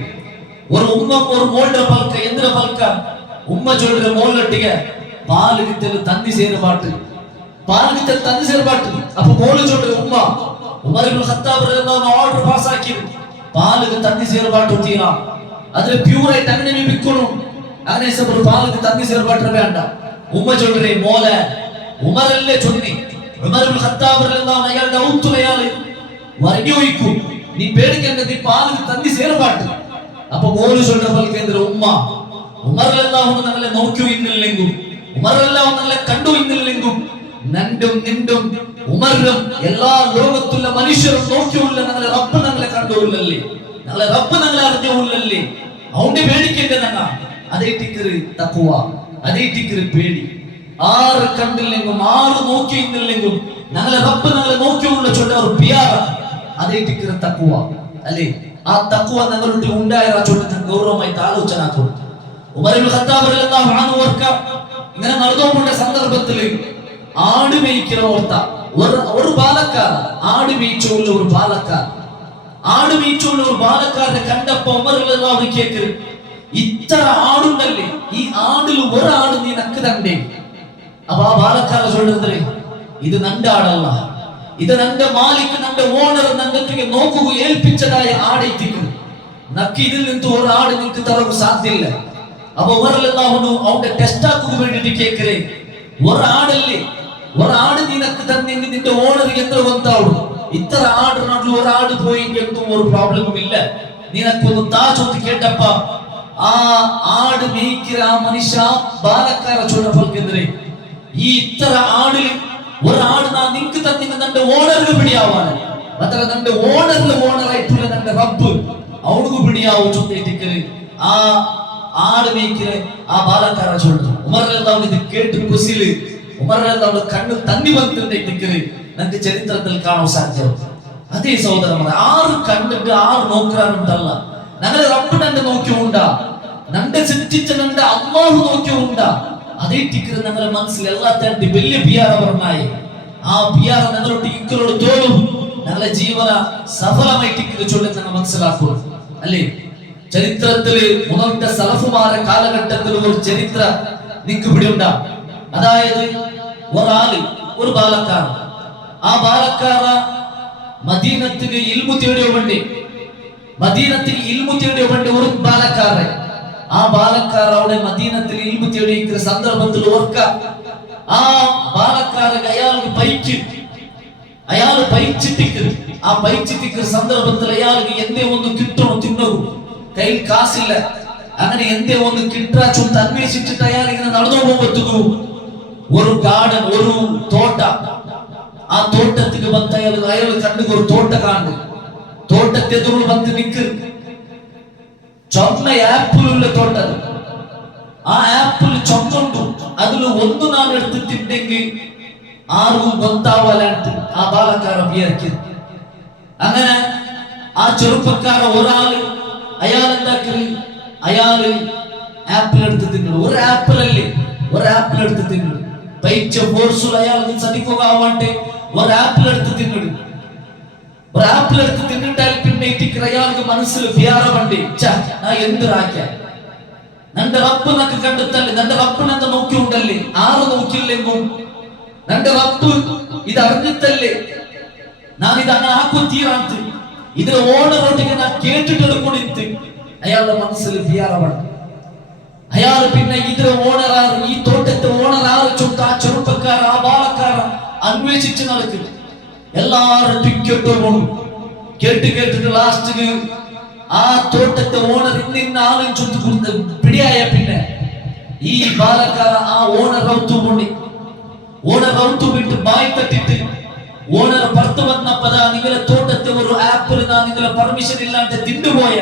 ഒരു ഉമ്മ ഒരു മോളുടെ പൽക്ക യന്ത്ര പൽക്ക. ഉമ്മ ചൊല്ലുന്ന മോളിട്ടിക പാല് കിട്ടൽ തന്നി സേർപാട്ട്, പാല് കിട്ടൽ തന്നി സേർപാട്ട്. അപ്പൊ മോള് ചൊല്ലുന്ന ഉമ്മ ഉമർ ഇബ്നുൽ ഖത്താബ് റളിയല്ലാഹു അൻഹു ഓർഡർ പാസ്സാക്കി പാല് തന്നി സേർപാട്ട് തീരാ, അതിൽ പ്യൂർ ആയിട്ട് അങ്ങനെ വിൽക്കണം. അങ്ങനെ പാല് തന്നി സേർപാട്ട് വേണ്ട. ഉമ്മ ചൊല്ലുന്നേ മോലെ ഉമറല്ലേ ചൊല്ലി ഉമർ ഇബ്നുൽ ഖത്താബ് റളിയല്ലാഹു അൻഹു അയാളുടെ ഔത്തുലയാള് വരഞ്ഞോയിക്കും, നീ പേടിക്കേണ്ട, നീ പാല് തന്നി സേർപാട്ട്. അപ്പൊ മോള് ചൊല്ലുന്ന പൽക്കേന്ദ്ര ഉമ്മ ഉമർ റളിയല്ലാഹു അൻഹു നമ്മളെ നോക്കിയോ ഇന്നില്ലെങ്കും, ഉമർ റളിയല്ലാഹു അൻഹു നമ്മളെ കണ്ടു ഇന്നില്ലെങ്കും നണ്ടും നിണ്ടും ഉമറും എല്ലാ ലോകത്തുള്ള മനുഷ്യരും നോക്കിയുള്ള ഞങ്ങളെ റബ്ബ് ഞങ്ങളെ കണ്ടുള്ളല്ലേ, ഞങ്ങളെ റബ്ബ് ഞങ്ങളെ അറിഞ്ഞുള്ളല്ലേ. അവന്റെ പേടിക്കേണ്ട ഞങ്ങ അതേറ്റിക്കറ് തഖ്വ, അതേറ്റിക്കറ് പേടി. ആറ് കണ്ടില്ലെങ്കും ആറ് നോക്കിയില്ലെങ്കും ഞങ്ങളെ റബ്ബ് ഞങ്ങളെ നോക്കിയുള്ള ചൊല്ല ഒരു പിയാറ, അതേറ്റിക്കറ് തഖ്വ അല്ലേ. ആ തഖ്വ ഞങ്ങളുടെ ഉണ്ടായ ചൊല്ല ഗൗരവമായിട്ട് ആലോചന ആക്കും. ഉമർ ഇബ്നുൽ ഖത്താബ് റളിയല്ലാഹു അൻഹു ഇങ്ങനെ നടന്നുപോകുന്ന സന്ദർഭത്തിൽ ആട് മേയ്ക്കുന്ന ഓർത്ത ഒരു ബാലക്കാർ, ആട് മേയ്ച്ചുള്ള ഒരു ബാലക്കാർ, ആട് മേയ്ച്ചുള്ള ഒരു ബാലക്കാരനെ കണ്ടപ്പോ ഉമർ റളിയല്ലാഹു അൻഹു കേൾക്കു, ഇത്ര ആടുണ്ടല്ലേ, ഈ ആടിൽ ഒരാട് നീ നക്ക് തണ്ടേ. അപ്പൊ ആ ബാലക്കാരൻ ചൊല്ലുന്നത് ഇത് നന്റെ ആടല്ല, ഇത് നന്റെ മാലിക് നന്റെ ഓണർ നന്റെ നോക്കുക ഏൽപ്പിച്ചതായ ആടേറ്റിക്കും, നക്ക് ഇതിൽ നിന്ന് ഒരു ആട് നിനക്ക് തരാൻ സാധ്യമില്ല. അപ്പൊ ഉമർ റളിയല്ലാഹു അൻഹു അവന്റെ ടെസ്റ്റ് ആക്കുക വേണ്ടിട്ട് കേൾക്കേ, ഒരാടല്ലേ, ഒരാട് നിനക്ക് തന്നെ നിന്റെ ഓണർ എന്ത് വന്നാവും, ഇത്ര ആടിനുള്ള ഒരാട് പോയി എന്തും ഒരു പ്രോബ്ലമും ഇല്ല, നിനക്കൊന്ന് താ ചൊത്തി കേട്ടപ്പ ആ ആട് മേയ്ക്കിற ആ മനുഷ്യ ബാലക്കാര ചൂടപ്പൽക്കെതിരെ ഈ ഇത്ര ആടിൽ ഒരാട് നാ നിനക്ക് തന്നിന് നന്റെ ഓണർക്ക് പിടിയാവാണ് ಮಾತ್ರ ನಂದು ಓನರ್ ಆಯ್ತುಲ್ಲ ನಂದು ರಬ್ಬು ಅವನಿಗೂ ಬಿಡಿಯಾವು ಚೊಂದಿಟ್ಟಿಕ್ಕರು ಆ ஆடு மேய்க்கிற ஆ பாலக்கார சொல்றது உமர்ல இது கேட்டு குசிலு உமர்ல கண்ணு தண்ணி வந்துட்டு ನಂಗೆ ಚರಿತ್ರದಲ್ಲಿ ಕಾಣೋ ಸಾಧ್ಯ ಅದೇ ಸಹೋದರ ಆರು ಕಣ್ಣಿಗೆ ಆರು ನೋಕ್ರಾನುಂಟಲ್ಲ ഞങ്ങളെ റബ്ബ് നന്റെ നോക്കിയുണ്ടാ നന്റെ സൃഷ്ടിച്ച നന്റെ അല്ലാഹു നോക്കിയുണ്ടാ അതേ ടിക്കറ് ഞങ്ങളുടെ മനസ്സിൽ എല്ലാത്തരത്തിൽ വലിയ പിയാറ പറഞ്ഞായി ആ പിയാറ ഞങ്ങളോട് ഇക്കലോട് തോളും ഞങ്ങളുടെ ജീവന സഫലമായി ടിക്കറ് ചൊല്ലി ഞങ്ങൾ മനസ്സിലാക്കും അല്ലേ ചരിത്രത്തില് മുതൽത്തെ സലഫുമാരെ കാലഘട്ടത്തിൽ ഒരു ചരിത്ര നിക്ക് പിടിയുണ്ടാ അതായത് ഒരാള് ഒരു ബാലക്കാരൻ ആ ബാലക്കാര മദീനത്തിന് ഇൽമു തേടിയോ വേണ്ടി മദീനത്തിൽ ഇൽമു തേടിയോ വേണ്ടി ഒരു ബാലക്കാരൻ ആ ബാലക്കാര അവിടെ മദീനത്തിൽ ഇൽമു തേടിയ സന്ദർഭത്തിൽ ഓർക്ക ആ ബാലക്കാരൻ അയാൾക്ക് പൈച്ചിട്ടിക്ക് ആ പൈച്ചിട്ടിക്ക് സന്ദർഭത്തിൽ അയാൾക്ക് എന്തേ ഒന്ന് കിട്ടണോ തിന്നവും കയ്യിൽ കാശില്ല അങ്ങനെ എന്തേ ഒന്ന് കിട്ടാ ചൊന്ന് അന്വേഷിച്ചിട്ട് അയാൾ ഇങ്ങനെ നടന്നു പോകുമ്പോ ഒരു ഗാർഡൻ ഒരു തോട്ട ആ തോട്ടത്തിൽ വന്ന് അയാൾ കണ്ടു ഒരു തോട്ട കാണു തോട്ടത്തെതിരുള്ള വന്ന് നിൽക്ക് ചൊന്ന ആപ്പിളുള്ള തോട്ടത് ആ ആപ്പിൾ ചൊന്നുണ്ടു അതിൽ ഒന്ന് നാം എടുത്തിട്ടുണ്ടെങ്കിൽ ആർക്കും ഗൊത്താവലാണ്ട് ആ ബാലക്കാരൻ വിചാരിക്കുന്നു അങ്ങനെ ആ ചെറുപ്പക്കാര ഒരാള് അയാൾ എന്താക്കല് അയാള് ആപ്പിൾ എടുത്ത് തിന്നു ഒരു ആപ്പിൾ അല്ലേ ഒരു ആപ്പിൾ എടുത്ത് തിന്നു പൈച്ച ഫോഴ്സുള്ള അയാൾക്ക് സതിക്കുകയാവട്ടെ ഒരു ആപ്പിൾ എടുത്ത് തിന്നിടും ഒരു ആപ്പിൾ എടുത്ത് തിന്നിട്ടാൽ പിന്നെ ഇട്ടിക്കറ അയാൾക്ക് മനസ്സിൽ വ്യാറമുണ്ട് ഞാൻ എന്തിറാക്ക നന്റെ റബ്ബ് നക്ക് കണ്ടെത്തല്ലേ നന്റെ റബ്ബിനെന്താ നോക്കിയുണ്ടല്ലേ ആറ് നോക്കിയില്ലെങ്കും നന്റെ റബ്ബ് ഇത് അറിഞ്ഞിട്ടല്ലേ ഞാൻ ഇത് അങ്ങനെ ആക്കും തീരാത്ത് ഇതിന് ഓണറോട്ടിക്ക് ഞാൻ കേട്ടിട്ടെടുക്കൊണ്ടിട്ട് അയാളുടെ മനസ്സിൽ വ്യാറമുണ്ട് അയാൾ പിന്നെ ഇതിന് ഓണറാറ് ഈ തോട്ടത്തെ ഓണറാറ് ചൊട്ട ആ ചെറുപ്പക്കാർ ആ ബാലക്കാര അന്വേഷിച്ച് നടക്കും എല്ലാരും ടിക്കറ്റും കേട്ടിട്ട് ലാസ്റ്റ് ആ തോട്ടത്തെ ഓണർ ഇന്ന ആളും ചൊട്ട് കൊടുത്ത് പിടിയായ പിന്നെ ഈ ബാലക്കാര ആ ഓണർ ഔത്തു വിട്ട് ബായി തട്ടിട്ട് ഓണർ പുറത്തു വന്നപ്പോ നിങ്ങളെ തോട്ടത്തെ ഒരു ആപ്പിൾ നിങ്ങളെ പെർമിഷൻ ഇല്ലാണ്ട് തിണ്ടുപോയ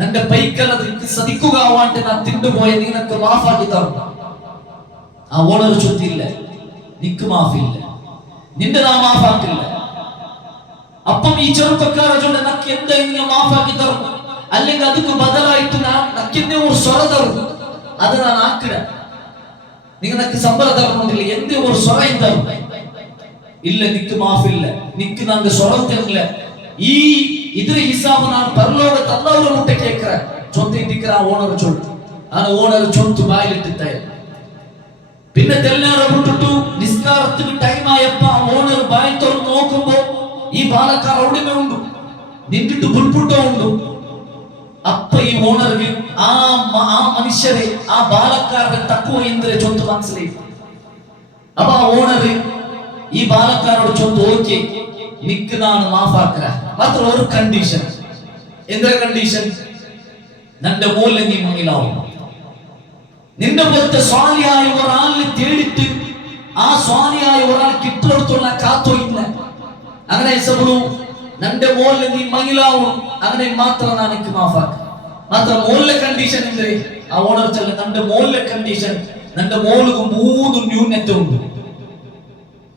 നന്റെ പൈക്കലത് സതിക്കുകയാവാണ്ട് ഞാൻ തിണ്ടുപോയ നിനക്ക് മാഫാക്കി തരും ആ ഓണർ ചൊത്തില്ല നിക്ക് മാഫില്ല നിന്റെ നാം മാഫാക്കില്ല അപ്പം ഈ ചെറുപ്പക്കാരെ ചൊല്ല നക്ക് എന്തെങ്കിലും മാഫാക്കി തരും അല്ലെങ്കിൽ അതിക്ക് ബദലായിട്ട് നക്കിന്റെ ഒരു സ്വര തരും അത് ഞാൻ ആക്കിട നിങ്ങൾക്ക് ശമ്പളം തരണമെന്നില്ല എന്റെ ഒരു സ്വരം തരും ഇല്ല നിക്ക് മാഫില്ല നിക്ക് നാങ്ക സ്വരം തരില്ല ഈ ഇതിന് ഹിസാബ് ഞാൻ പരലോകത്ത് അല്ലാഹുവിന്റെ മുട്ട കേൾക്കற ചൊത്തിട്ടിക്കற ആ ഓണർ ചൊല്ലു ആ ഓണർ ചൊത്തു ബായിലിട്ടിട്ടായ പിന്നെ തെല്ലാരെ വിട്ടിട്ടു നിസ്കാരത്തിന് ടൈം ആയപ്പോ ആ ഓണർ ബായി തുറന്ന് നോക്കുമ്പോ ഈ ബാലക്കാർ അവിടെ ഉണ്ട് നിന്നിട്ട് പുൽപുട്ടോ ഉണ്ട് അപ്പൊ ഈ ഓണർക്ക് ആ മനുഷ്യരെ ആ ബാലക്കാരുടെ തക്കുവ എന്തിനെ ചൊത്ത് മനസ്സിലായി അപ്പൊ ആ ഓണർ ഈ ബാലക്കാരോട് ചൊത്ത് ഓക്കെ നിൽക്കുന്നതാണ് മാഫാക്കര മാത്രം ഒരു കണ്ടീഷൻ എന്താ കണ്ടീഷൻ നന്റെ മൂല്യം നീ മങ്ങിലാവും നിന്റെ പോലത്തെ സ്വാലിയായ ഒരാളിനെ തേടിട്ട് ആ സ്വാലിയായ ഒരാൾ കിട്ടിടത്തുള്ള കാത്തോ ഇല്ല അങ്ങനെ സബുളു നന്റെ മൂല്യം നീ മങ്ങിലാവും അങ്ങനെ മാത്രം ഞാൻ എനിക്ക് മാഫാക്ക മാത്രം മൂല്യ കണ്ടീഷൻ ഉണ്ട് ആ ഓണർ ചെല്ല നന്റെ മൂല്യ കണ്ടീഷൻ നന്റെ മോൾക്ക് 3 ന്യൂനറ്റം ഉണ്ട്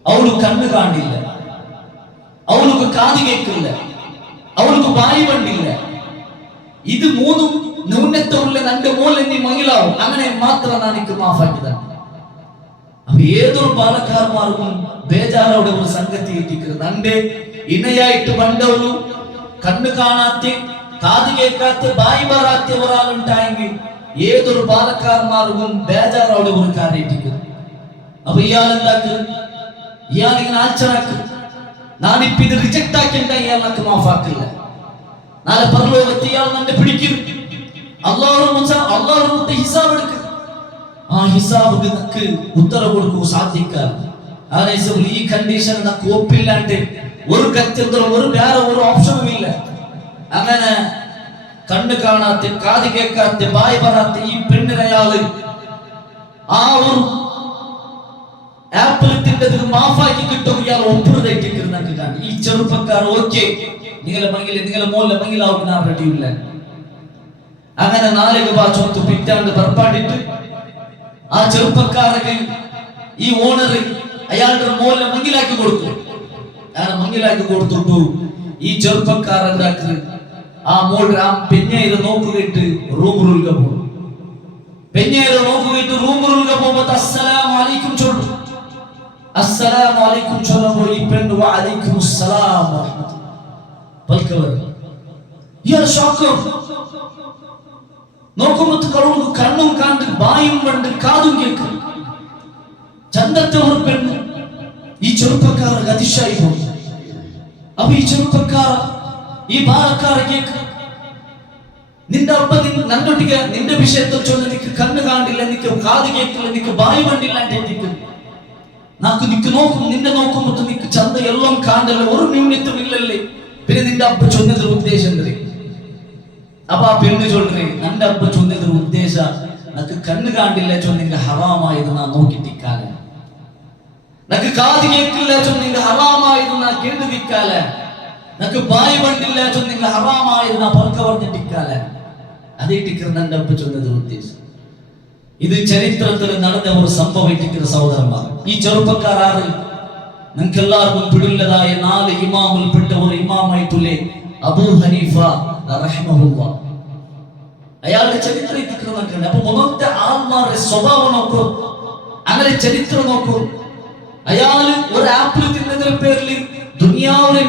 അവള് കണ്ണ് കാണില്ല അവൾക്ക് കാത് കേൾക്കില്ല അവൾക്ക് വായു കണ്ടില്ല ഇത് 3 ന്യൂനത്വമുള്ള നന്റെ മോൾ എന്നീ മങ്ങിലാവും അങ്ങനെ മാത്രം എനിക്ക് മാഫാക്കിയത് അപ്പൊ ഏതൊരു ബാലക്കാർമാർക്കും ബേജാറോടെ ഒരു സംഗതി എത്തിക്കുന്നത് നന്റെ ഇണയായിട്ട് പണ്ടവരു കണ്ണ് കാണാത്ത കാത് കേൾക്കാത്ത വായു വരാത്ത ഒരാളുണ്ടായെങ്കിൽ ഏതൊരു ബാലക്കാർമാർക്കും ബേജാറോടെ ഒരു കാര്യം എത്തിക്കുന്നത് അപ്പൊ ഇയാൾ എന്താക്കുന്നത് ഇയാളിങ്ങനെ ആച്ചറാക്കും നാനിപ്പ ഇത് റിജക്ട് ആക്കേണ്ട ഇയാൾ നമുക്ക് മാഫാക്കില്ല നാളെ പരലോകത്ത് ഇയാൾ നമ്മെ പിടിക്കും അള്ളാഹു ഹിസാബ് എടുക്കും ആ ഹിസാബ് നിനക്ക് ഉത്തരവ് കൊടുക്കൂ സാധിക്കാറ് ഈ കണ്ടീഷൻ നമുക്ക് ഒപ്പില്ലാണ്ട് ഒരു ഗത്യന്തരം ഒരു വേറെ ഒരു ഓപ്ഷനും ഇല്ല അങ്ങനെ കണ്ണ് കാണാത്ത, കാത് കേൾക്കാത്ത, വായ പറയാത്ത ഈ പെണ്ണിനയാള് ആ ഒരു ആപ്പിളത്തിന്റെ മാഫാക്കി കിട്ടും. ഇയാൾ ഒപ്പിടുന്നേക്ക് കാണി. ഈ ചെറുപ്പക്കാർ ഓക്കെ നിങ്ങളെ മോലെ മങ്ങിലാവുന്ന റെഡിയില്ല. അങ്ങനെ 4 രൂപ ചൊത്ത് പിറ്റാണ്ട് പുറപ്പാടിട്ട് ആ ചെറുപ്പക്കാരക്ക് ഈ ഓണർ അയാളുടെ മോലെ മങ്ങിലാക്കി കൊടുത്തു. അങ്ങനെ മങ്ങിലാക്കി കൊടുത്തിട്ടു ഈ ചെറുപ്പക്കാരൻ ആ മോൾ ആ പെഞ്ഞയില് നോക്കുകയിട്ട് റൂമുറുക പോകും. പെഞ്ഞയില് നോക്കുകയിട്ട് റൂമുറുക പോകുമ്പോ അസ്സലാമു അലൈക്കും ചൊല്ലു. അസ്സലാമു അലൈക്കും ചൊല്ലുമ്പോൾ ഈ പെണ്ണ് വഅലൈക്കും അസ്സലാം പൽക്കവർ. ഇയാൾ ഷോക്ക് നോക്കുമ്പോൾ കണ്ണും കണ്ട് ബായും കണ്ട് കാതും കേൾക്കും. ചന്തത്തെ ഒരു പെണ്ണ് ഈ ചെറുപ്പക്കാർക്ക് അതിശയായി പോകും. അപ്പൊ ഈ ചെറുപ്പക്കാർ ഈ ബാലക്കാരെ കേക്ക് നിന്റെ അപ്പ നന്നൊട്ടിക നിന്റെ വിഷയത്തിൽ ചൊല്ലി നിനക്ക് കണ്ണ് കാണില്ല, നിനക്ക് കാത് കേൾക്കില്ല, നിനക്ക് ബായി കണ്ടില്ല നാക്ക് നിക്ക് നോക്കും. നിന്നെ നോക്കുമ്പോ നിനക്ക് ചന്ത എല്ലാം കാണില്ല, ഒരു ന്യൂനത്വം ഇല്ലല്ലേ. പിന്നെ നിന്റെ അപ്പ ചൊന്നതിന് ഉദ്ദേശം എന്തേ? അപ്പൊ ആ പെണ്ണ് ചൊല്ലേ നിന്റെ അപ്പ ചൊന്നതിന് ഉദ്ദേശ നക്ക് കണ്ണ് കാണില്ല ചൊന്നിന്റെ ഹറാമായത് നാ നോക്കിട്ടിക്കാലെ, നക്ക് കാത് കേൾക്കില്ല ചൊന്നിന്റെ ഹറാമായത് നാ കേട്ടു തിക്കാലെ, നക്ക് ബായി കണ്ടില്ല ചൊന്നിന്റെ ഹറാമായത് നാ പറക്ക പറഞ്ഞിട്ടിക്കാലെ. അതേ ടിക്കർ നിന്റെ അപ്പ ചൊന്നതിന് ഉദ്ദേശം. ഇത് ചരിത്രത്തിൽ നടന്ന ഒരു സംഭവിക്കുന്ന സഹോദരന്മാർ. ഈ ചെറുപ്പക്കാരാറ് നിങ്ങൾക്ക് എല്ലാവർക്കും പിടില്ലതായ 4 ഇമാമിൽപ്പെട്ട ഒരു ഇമാമായിട്ടുള്ളേ അബൂ ഹനീഫ റഹ്മഹുല്ലാ. അയാളുടെ ചരിത്രം നോക്കണ്ട. അപ്പൊ മുന്നത്തെ ആൾമാരുടെ സ്വഭാവം നോക്കൂ, അങ്ങനെ ചരിത്രം നോക്കൂ. അയാള് ഒരു ആപ്പിൾ തിന്നതിന്റെ പേരിൽ ദുനിയാവിനെ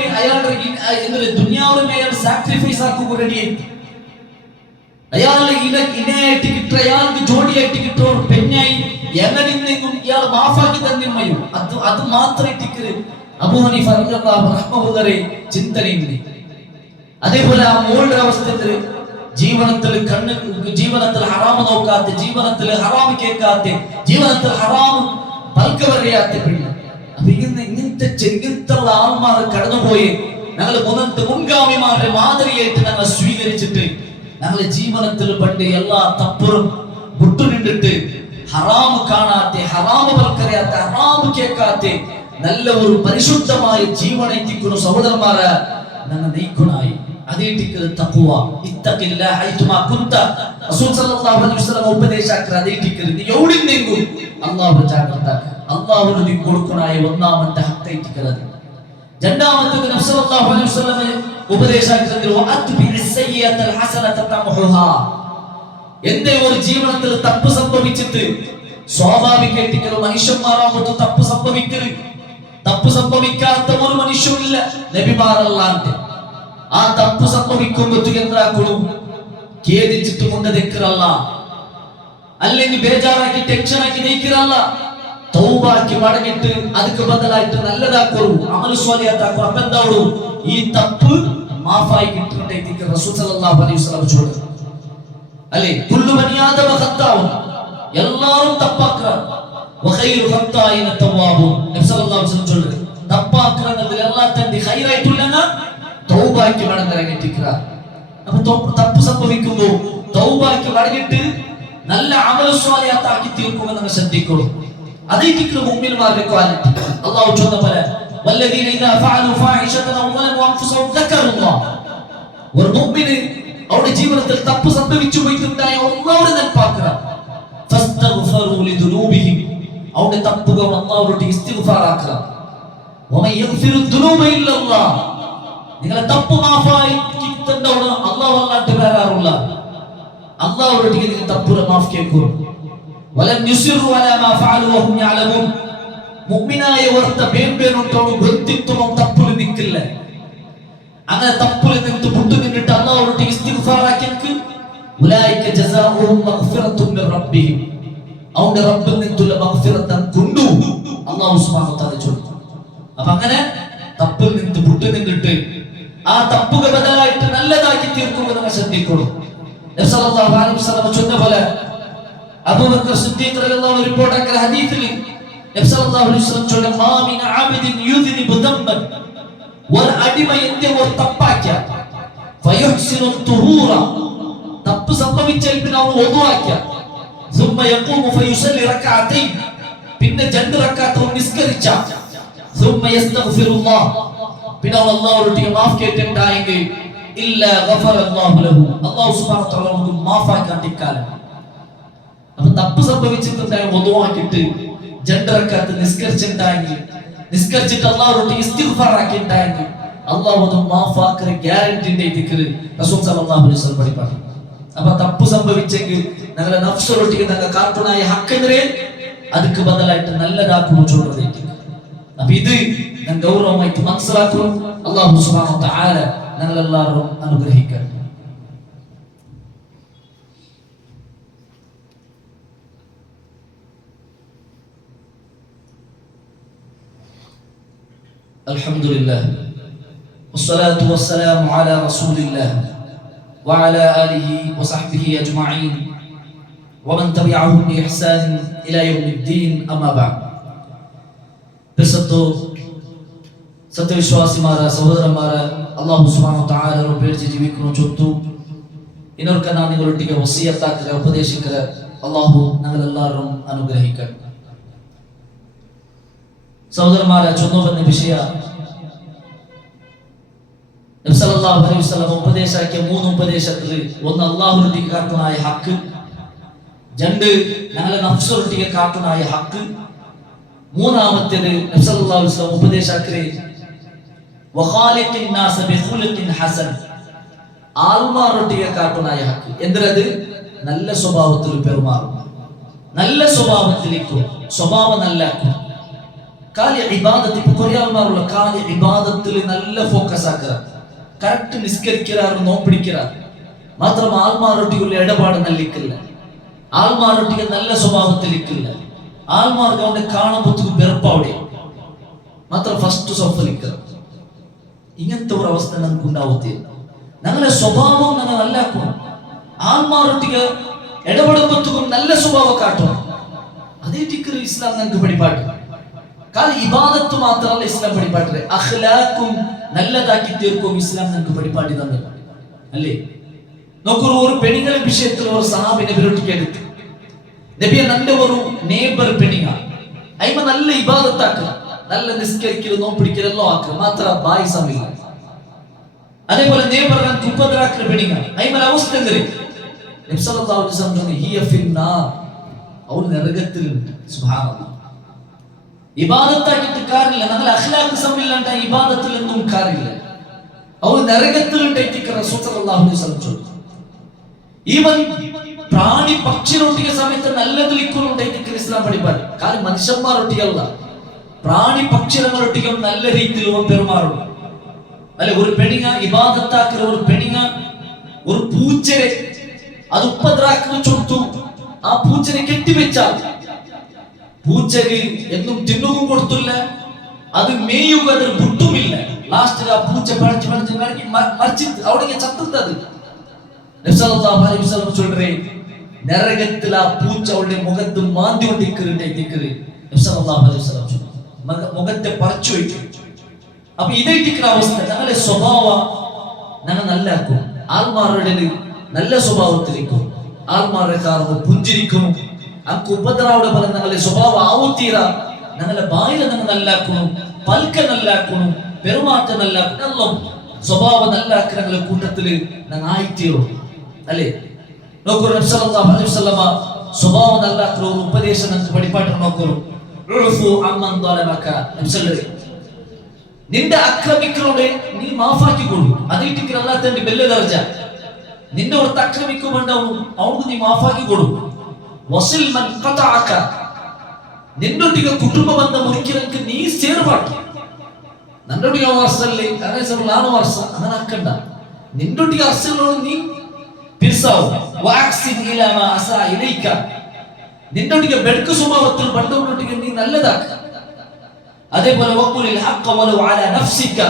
അയാൾ സാക്രിഫൈസ് ആക്കുക റെഡിയായി. അയാൾ ഇണയായിട്ട് കിട്ടുക, അയാൾക്ക് ജോഡിയായിട്ട് കിട്ടുക പെണ്ണായി എങ്ങനെയെങ്കിലും ഇയാൾ മാഫാക്കി തന്നിമ്മയും അത് മാത്രമായിട്ട് അബൂ ഹനീഫ റഹ്മഹുല്ലാഹി ചിന്തനയുണ്ട്. അതേപോലെ ആ മോളുടെ അവസ്ഥ ജീവിതത്തിൽ ഹറാമ് നോക്കാത്ത, ജീവിതത്തിൽ ഹറാമ് കേൾക്കാത്ത, ജീവിതത്തിൽ ഹറാമ് പൽക്കവറിയാത്ത പെണ്ണ്. അപ്പൊ ഇങ്ങനത്തെ ആൾമാർ കടന്നുപോയി ഞങ്ങൾ മുൻഗാമിമാരുടെ മാതൃകയായിട്ട് ഞങ്ങൾ സ്വീകരിച്ചിട്ട് ഞങ്ങളുടെ ജീവിതത്തിൽ പണ്ട് എല്ലാ തപ്പുറും വിട്ടുനിന്നിട്ട് ഹറാമ് കാണാത്ത, ഹറാമ് പൽക്കറിയാത്ത, ഹറാമ് കേൾക്കാത്ത നല്ല ഒരു പരിശുദ്ധമായ ജീവനെത്തിക്കുന്ന സഹോദരന്മാരെ ഞങ്ങൾ നയിക്കുന്നായി. അതേ ടിക്കൽ തഖ്വ ഇത്തഖില്ലാഹ ഹൈതുമാ കുന്ത. റസൂൽ സല്ലല്ലാഹു അലൈഹി വസല്ലം ഉപദേശിച്ച അതേ ടിക്കൽ നീ എവിടെയെങ്കിലും അല്ലാഹു ജാഗ്രത അല്ലാഹുവിന് നീ കൊടുക്കണായ ഒന്നാമത്തെ ഹഖ് ടിക്കൽ. രണ്ടാമത്തെ നബി സല്ലല്ലാഹു അലൈഹി വസല്ലം ഉപദേശിച്ചത് വഅത്ബിഇസ് സയ്യിഅത്തൽ ഹസനത തംഹുഹാ. എന്റെ ഒരു ജീവിതത്തിൽ തപ്പ് സംഭവിച്ചിട്ട് സ്വാഭാവികമായിട്ട് മനുഷ്യന്മാരാകുമ്പോൾ തപ്പ് സംഭവിക്കരുത്. തപ്പ് സംഭവിക്കാത്ത ഒരു മനുഷ്യനില്ല നബിമാരല്ലാണ്ട്. ആ തപ്പ് സംഭവിക്കുമ്പോഴത്തേക്ക് എന്താക്കണം? ഖേദിച്ചിട്ട് കൊണ്ട് നിൽക്കറല്ല, അല്ലെങ്കിൽ ബേജാറാക്കി ടെൻഷനാക്കി നിൽക്കറല്ല. തൗബാക്കി മടങ്ങിട്ട് അതിക്ക് ബദലായിട്ട് നല്ലതാക്കൂ, അമൽ സ്വാലിഹത്താക്കൂ. അപ്പൊ എന്താവൂ? ഈ തപ്പ് മാഫായി കിട്ടുന്നുണ്ടെങ്കിൽ റസൂൽ സല്ലല്ലാഹു അലൈഹി വസല്ലം ചോദിച്ചു അല്ലേ, കുല്ലു ബനി ആദമ ഖത്താഉൻ, എല്ലാവരും തപ്പാക്കുക. വഖൈറു ഖത്താഇന തവ്വാബൂൻ. നബി സല്ലല്ലാഹു അലൈഹി വസല്ലം ചോദിച്ചു തപ്പാക്കുന്നതിൽ എല്ലാത്തിന്റെ ഖൈറായിട്ടുള്ളന തൗബാക്കി മടങ്ങിട്ടിക്കുക. അപ്പൊ തപ്പ് സംഭവിക്കുമ്പോൾ തൗബാക്കി മടങ്ങിട്ട് നല്ല അമൽ സ്വാലിഹത്താക്കി തീർക്കുമെന്ന് നമ്മൾ ശ്രദ്ധിക്കണം. അതേ മുഅ്മിൻമാരുടെ ക്വാളിറ്റി. അല്ലാഹു ചൊന്ന പോലെ വല്ലദീന ഇദാ ഫഅലു ഫാഹിശതൻ ഔ ളമു അൻഫുസഹും ദക്കറുല്ലാഹ്. ഒരു മുഅ്മിന് അവരുടെ ജീവിതത്തിൽ തപ്പ് സംഭവിച്ചു പോയിട്ടുണ്ടായ അല്ലാഹുവിനെ നെനപ്പാക്കുക. ഫസ്തഗ്ഫിറു ലിദുനൂബിഹിം, അവരുടെ തപ്പുകൾ അല്ലാഹുവിനോട് ഇസ്തിഗ്ഫാർ ആക്കുക. വമൻ യഗ്ഫിറു ദുനൂബ ഇല്ലല്ലാഹ്, നിങ്ങളെ തപ്പ് മാഫായി കിട്ടുന്നവണ് അല്ലാഹു അല്ലാണ്ട് വേറെ ആരുമില്ല. അല്ലാഹുവിനോട് നിങ്ങൾ തപ്പുര മാഫ് കേൾക്കും. വലം യുസിറു അലാ മാ ഫഅലു വഹും യഅലമൂൻ, മുഅ്മിനായ വർത്ത ബേബേനോട്ടോട് ബന്ധിത്വം തപ്പുല നിൽക്കില്ല. അങ്ങനെ തപ്പുല നിന്നിട്ട് മുട്ടു നിന്നിട്ട് അല്ലാഹുവിനോട് ഇസ്തിഗ്ഫാർ ആക്കിക്ക് ഉലൈക ജസാഉഹും മഗ്ഫിറത്തുൻ മിർ റബ്ബിഹിം, അവന്റെ റബ്ബിൽ നിന്നുള്ള മഗ്ഫിറത്തൻ കൊണ്ടു അല്ലാഹു സുബ്ഹാനഹു വ തആല ചോദിച്ചു. അപ്പൊ അങ്ങനെ തപ്പിൽ നിന്ന് മുട്ടു നിന്നിട്ട് ആ തപ്പുക ബദലായിട്ട് നല്ലതാക്കി തീർക്കുമെന്ന് നമ്മൾ ശ്രദ്ധിക്കണം. നബി സല്ലല്ലാഹു അലൈഹി വസല്ലം ചൊന്ന പോലെ അബൂബക്കർ സിദ്ദീഖ് റളിയല്ലാഹു അൻഹു റിപ്പോർട്ട് ആക്കിയ ഹദീസിൽ നബി സല്ലല്ലാഹു അലൈഹി വസല്ലം ചൊന്ന മാ മിൻ അബ്ദിൻ യുദ്നിബു ദംബൻ, ഒരു അടിമ എന്തെ ഒരു തപ്പാക്കിയ ഫയുഹ്സിനു തുഹൂറ, തപ്പ് സംഭവിച്ചാൽ പിന്നെ അവൻ ഒതുവാക്കിയ പിന്നെ 2 റക്അത്ത് നിസ്കരിച്ച പിന്നെ അവൻ അല്ലാഹുവോട് മാഫ് കേട്ടിട്ടായെങ്കിൽ ഇല്ലാ ഗഫറല്ലാഹു ലഹു, അല്ലാഹു സുബ്ഹാനഹു വ തആല അവർക്ക് മാഫാക്കാൻ തിക്കാലം. അപ്പൊ തപ്പ് സംഭവിച്ചിട്ടുണ്ടായ ഒതുവാക്കിയിട്ട് 2 റക്അത്ത് നിസ്കരിച്ചിട്ട് അല്ലാഹുവോട് ഇസ്തിഗ്ഫാർ ആക്കിയിട്ടായെങ്കിൽ അല്ലാഹു അത് മാഫാക്കര ഗ്യാരണ്ടിന്റെ ദിക്ർ റസൂൽ സല്ലല്ലാഹു അലൈഹി വസല്ലം പഠിപ്പാണ്. അപ്പൊ തപ്പ് സംഭവിച്ചെങ്കിൽ ഞങ്ങളെ നഫ്സൊട്ടിക്ക് ഞങ്ങൾ കാട്ടുനായ ഹക്കെതിരെ ಅದಕ್ಕೆ ಬದಲಾയിട്ട് നല്ലതാക്കുന്നു ചൊല്ലുന്നത്. അപ്പൊ ഇത് ഞാൻ ഗൗരവമായിട്ട് മനസ്സിലാക്കണം. അല്ലാഹു സുബ്ഹാനഹു വ തആല ഞങ്ങളെല്ലാവരും അനുഗ്രഹിക്കട്ടെ. അൽഹംദുലില്ലാഹ് വസ്സലാത്തു വസ്സലാമു അലാ റസൂലില്ലാഹ് വഅലാ ആലിഹി വസഹ്ബിഹി അജ്മഈൻ ومن تبعهم بإحسان إلى يوم الدين أما بعد. സത്യവിശ്വാസിമാരെ സഹോദരന്മാരെ, അല്ലാഹു സുബ്ഹാനഹു വ തആല പേടിച്ച് ജീവിക്കുന്ന ചൊത്തു ഇനർക്ക് നാം നിങ്ങളൊട്ടിಗೆ വസിയത്താക്കര ഉപദേശിക്കര അല്ലാഹു ഞങ്ങളെല്ലാവരും അനുഗ്രഹിക്കട്ടെ. സഹോദരന്മാരെ, ചൊന്നുവന്ന വിഷയ നബി സല്ലല്ലാഹു അലൈഹി വസല്ലം ഉപദേശിച്ച 3 ഉപദേശത്തിൽ ഒന്ന് അല്ലാഹുവിന്റെ കാട്ടുനായ ഹക്ക്, 2 ഞങ്ങളെ നഫ്സൊട്ടിಗೆ കാട്ടുനായ ഹക്ക്, 3-ാമത്തേത് നബി സല്ലല്ലാഹു അലൈഹി വസല്ലം ഉപദേശിക്കരെ വഖാലിഖിൻ നാസ ബിഖുലുഖിൻ ഹസൻ, ആൽമാറൊട്ടിಗೆ കാട്ടുനായ ഹക്ക്. എന്തിനത്? നല്ല സ്വഭാവത്തിൽ പെരുമാറും, നല്ല സ്വഭാവത്തിലേക്ക് സ്വഭാവം നല്ലാക്കും. കാലി ഇബാദത്ത് ഇപ്പൊ കുറേ ആൾമാരുള്ള കാലി ഇബാദത്തിൽ നല്ല ഫോക്കസ് ആക്കുക, കറക്റ്റ് നിസ്കരിക്കാറ്, നോമ്പിടിക്കാറ്. മാത്രം ആൾമാരൊട്ടിയുള്ള ഇടപാട് നല്ലിക്കില്ല, ആൾമാരൊട്ടിಗೆ നല്ല സ്വഭാവത്തിലിക്കില്ല, ആൾമാർക്ക് അവനെ കാണുമ്പോൾ വെറുപ്പവിടെ മാത്രം ഫസ്റ്റ് സൊഫലിക്കുക. ഇങ്ങനത്തെ ഒരു അവസ്ഥ നമുക്ക് ഉണ്ടാവത്തില്ല. ഞങ്ങളെ സ്വഭാവം ഞങ്ങൾ നല്ലാക്കണം, ആൾമാരൊട്ടിಗೆ ഇടപെടുമ്പോഴത്തേക്കും നല്ല സ്വഭാവം കാട്ടണം. അതേ ടിക്കർ ഇസ്ലാം ഞങ്ങൾക്ക് പഠിപ്പാട്ട്. കാരണം ഇബാദത്ത് മാത്രമല്ല ഇസ്ലാം പഠിപ്പാട്ടില്ല, അഖ്ലാഖും നല്ലതാക്കി തീർക്കും ഇസ്ലാം ഞങ്ങൾക്ക് പഠിപ്പാട്ടി തന്നെ അല്ലേ. നോക്കൂ, ഒരു പെണ്ണുങ്ങളെ വിഷയത്തിൽ ഒരു സഹാബി നബിയോട്ടിക്ക് എടുത്തു. നബിയെ നല്ല ഒരു ನೇಬರ್ പെണ്ണുങ്ങ അയിമ നല്ല ഇബാദത്താക്കുക, നല്ല നിസ്കരിക്കലും നോമ്പിടിക്കലെല്ലാം ആക്കുക, മാത്ര ബായി സമയം. അതേപോലെ ನೇಬರ್ നമുക്ക് ഉപദ്രാക്കുന്ന പെണ്ണുങ്ങ അയിമ അവസ്ഥ എന്തിന്? നബി സല്ലല്ലാഹു അലൈഹി വസല്ലം പറഞ്ഞു ഹിയ ഫിന്നാർ, അവൾ നരകത്തിലുണ്ട്. സുബ്ഹാനല്ലാഹ്. ഇബാദത്താക്കിട്ട് കാര്യമില്ല, ഞങ്ങൾ അഖ്ലാഖ് സമ്മില്ലാണ്ട ഇബാദത്തിൽ ഒന്നും കാര്യമില്ല, അവൾ നരകത്തിലുണ്ട്. റസൂൽ സല്ലല്ലാഹു അലൈഹി വസല്ലം പറഞ്ഞു ഈവൻ പ്രാണി പക്ഷിനൊട്ടിಗೆ സമയത്ത് നല്ലതിലിക്കുന്നുണ്ട് ഇസ്ലാം പഠിപ്പാട്. കാരണം മനുഷ്യന്മാരൊട്ടികല്ല, പ്രാണി പക്ഷികളൊട്ടിಗೆ നല്ല രീതിയിൽ പെരുമാറും അല്ലെ. ഒരു പെണിങ്ങ ഇബാദത്താക്കിற ഒരു പെണിങ്ങ ഒരു പൂച്ചരെ അത് ഉപദ്രാക്കുന്ന ചൊട്ടു ആ പൂച്ചനെ കെട്ടിവെച്ചാൽ പൂച്ചക്ക് എന്നും തിന്നുകും കൊടുത്തില്ല, അത് മേയുക അതിൽ ബുട്ടുമില്ല. ലാസ്റ്റ് ആ പൂച്ച പഴച്ച് മരിച്ച് അവിടെ ചത്തുന്നത്. നബി സല്ലല്ലാഹു അലൈഹി വസല്ലം ചൊല്ലുറേ നരകത്തിൽ ആ പൂച്ച അവളുടെ മുഖത്ത് മാന്തി കൊണ്ടിരിക്കുന്നുണ്ട്. നബി സല്ലല്ലാഹു അലൈഹി വസല്ലം ചൊല്ലു മുഖത്തെ പറിച്ചു വയ്ക്കും. അപ്പൊ ഇതേ അവസ്ഥ ഞങ്ങളെ സ്വഭാവ ഞങ്ങൾ നല്ലാക്കും, ആൾമാരുടെ നല്ല സ്വഭാവത്തിലേക്കും ആൾമാരുടെ കാരണം പുഞ്ചിരിക്കുന്നു. അക്ക് ഉപദ്രാവിടെ പോലെ ഞങ്ങളെ സ്വഭാവം ആവുത്തീര, ഞങ്ങളെ ബായില ഞങ്ങൾ നല്ലാക്കണം, പൽക്ക നല്ലാക്കണം, പെരുമാറ്റം നല്ലാക്കണം, എല്ലാം സ്വഭാവം നല്ലാക്കി ഞങ്ങളെ കൂട്ടത്തില് ഞങ്ങൾ ആയിത്തീരും അല്ലേ. നോക്കൂ, നബി സല്ലല്ലാഹു അലൈഹി വസല്ലം സ്വഭാവം നല്ലാക്കുന്ന ഒരു ഉപദേശം ഞങ്ങൾക്ക് പഠിപ്പാട്ട് നോക്കൂ. ഉഫു അമ്മൻ ദലമക, നബി സല്ലല്ലാഹു നിന്റെ ആക്രമിക്കുന്നോടെ നീ മാഫാക്കി കൊടു. അതേറ്റിക്ക് അല്ലാത്തന്റെ ബെല്ല് ദർജ നിന്റെ ഒരു ആക്രമിക്കുമ്പോണ്ടാവും അവർക്ക് നീ മാഫാക്കി കൊടു. വസിൽ മൻ ഖതഅക, നിന്നൊട്ടിಗೆ ಕುಟುಂಬ ಬಂಧ ಮುರಿಕಿರಂಕ ನೀ ಸೇರ್ಬಾರ್ದು. ನನ್ನೊಟ್ಟಿಗೆ ವರ್ಷದಲ್ಲಿ ನಾನು ವರ್ಷ അങ്ങനെ ആക്കണ്ട. നിന്നൊട്ടിಗೆ അർസലോട് നീ പിർസാവ് വാക്സിൻ ഇലാ മാ അസാ ഇലൈക, നിന്നൊട്ടിಗೆ ಬೆಳಕು സ്വഭാവത്തിൽ ബന്ധുവിനൊട്ടിಗೆ നീ നല്ലതാക്ക. അതേപോലെ വഖുലിൽ ഹഖ വലൗ അലാ നഫ്സിക,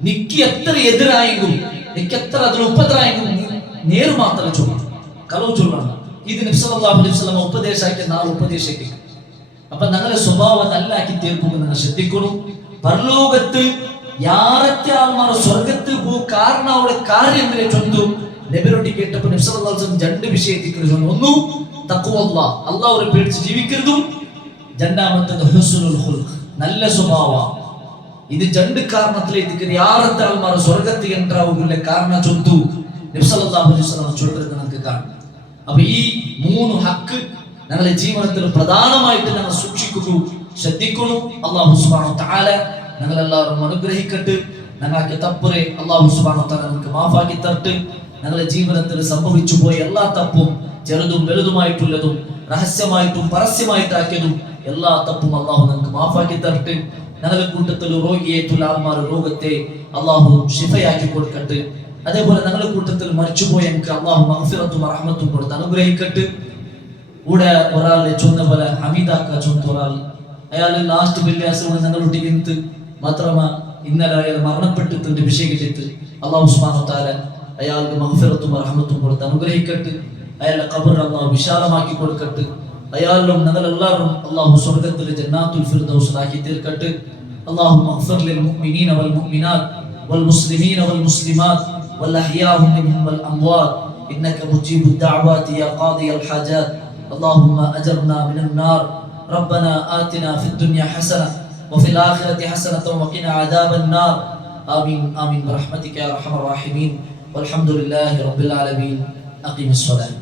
നിക്ക് എത്ര എതിരായെങ്കിലും നിക്ക് എത്ര അതിൽ ഉപദ്രായെങ്കിലും നീ നേര് മാത്രം ചൊല്ലണം, കളവ് ചൊല്ലണം. ഇത് നബി സല്ലല്ലാഹു അലൈഹി വസല്ലം ഉപദേശിച്ച 4 ഉപദേശിക്കും. അപ്പൊ ഞങ്ങളെ സ്വഭാവം നല്ലാക്കി തീർക്കുക നിങ്ങൾ ശ്രദ്ധിക്കണം. പരലോകത്ത് യാരത്തെ ആൾമാർ സ്വർഗത്ത് പോ കാരണം അവിടെ കാര്യം എന്തിനെ ചൊല്ലും നബിയോട് കേട്ടപ്പോൾ നബി സല്ലല്ലാഹു അലൈഹി വസല്ലം രണ്ട് വിഷയത്തെ കുറിച്ച് ഒന്ന് തഖ്വല്ലാഹ്, അല്ലാഹുവിനെ പേടിച്ച് ജീവിക്കുന്നതും, രണ്ടാമത്തേത് ഹുസ്നുൽ ഖുൽഖ്, നല്ല സ്വഭാവം. ഇത് രണ്ട് കാരണത്തിലേക്ക് யாரத்த ஆள்மார സ്വർഗ്ഗത്തിൽ എൻട്രാവുകയില്ല കാരണം ചൊന്തു നബി സല്ലല്ലാഹു അലൈഹി വസല്ലം ചൊല്ലുന്നത് നമുക്ക് കാണാം. അപ്പൊ ഈ മൂന്ന് ഹക്ക് ഞങ്ങളുടെ ജീവിതത്തിൽ പ്രധാനമായിട്ട് ഞങ്ങൾ സൂക്ഷിക്കുന്നു, ശ്രദ്ധിക്കുന്നു. അല്ലാഹു സുബ്ഹാനഹു വ തആല ഞങ്ങളെല്ലാവരും അനുഗ്രഹിക്കട്ടെ. ഞങ്ങൾക്ക് തപ്പുറെ അല്ലാഹു സുബ്ഹാനഹു വ തആല നമുക്ക് മാഫാക്കി തരട്ടെ. ഞങ്ങളുടെ ജീവിതത്തിൽ സംഭവിച്ചു പോയ എല്ലാ തപ്പും, ചെറുതും വലുതുമായിട്ടുള്ളതും രഹസ്യമായിട്ടും പരസ്യമായിട്ടാക്കിയതും എല്ലാ തപ്പും അല്ലാഹു നമുക്ക് മാഫാക്കി തരട്ടെ. ഞങ്ങളുടെ കൂട്ടത്തിൽ രോഗിയായിട്ടുള്ള ആൾമാരുടെ രോഗത്തെ അല്ലാഹു ശിഫയാക്കി കൊടുക്കട്ടെ. അതേപോലെ ഞങ്ങളുടെ കൂട്ടത്തിൽ മരിച്ചുപോയ എനിക്ക് അല്ലാഹു മഗ്ഫിറത്തും റഹ്മത്തും കൊടുത്ത് അനുഗ്രഹിക്കട്ടെ. കൂടെ ഒരാളെ ചൊന്ന പോലെ ഹമീദാക്ക ചൊന്ന ഒരാൾ, അയാൾ ലാസ്റ്റ് വെള്ളിയാഴ്ച ഞങ്ങളൊട്ടിക്ക് മാത്രമാ ഇന്നലെ അയാൾ മരണപ്പെട്ടിട്ടുണ്ട് വിഷയിച്ചിട്ട്. അല്ലാഹു സുബ്ഹാനഹു വ തആല അയാൾക്ക് മഗ്ഫിറത്തും റഹ്മത്തും കൊടുത്ത് അനുഗ്രഹിക്കട്ടെ. അയാളുടെ ഖബർ അല്ലാഹു വിശാലമാക്കി കൊടുക്കട്ടെ. അയാളും ഞങ്ങളെല്ലാവരും അല്ലാഹു സ്വർഗ്ഗത്തിൽ ജന്നാത്തുൽ ഫിർദൗസിലാക്കി തീർക്കട്ടെ. اللهم اغفر للمؤمنين والمؤمنات والمسلمين والمسلمات والأحياء منهم والأموات إنك مجيب الدعوات يا قاضي الحاجات. اللهم أجرنا من النار. ربنا آتنا في الدنيا حسنة وفي الآخرة حسنة وقنا عذاب النار. آمين آمين برحمتك يا أرحم الراحمين. والحمد لله رب العالمين. أقم الصلاة.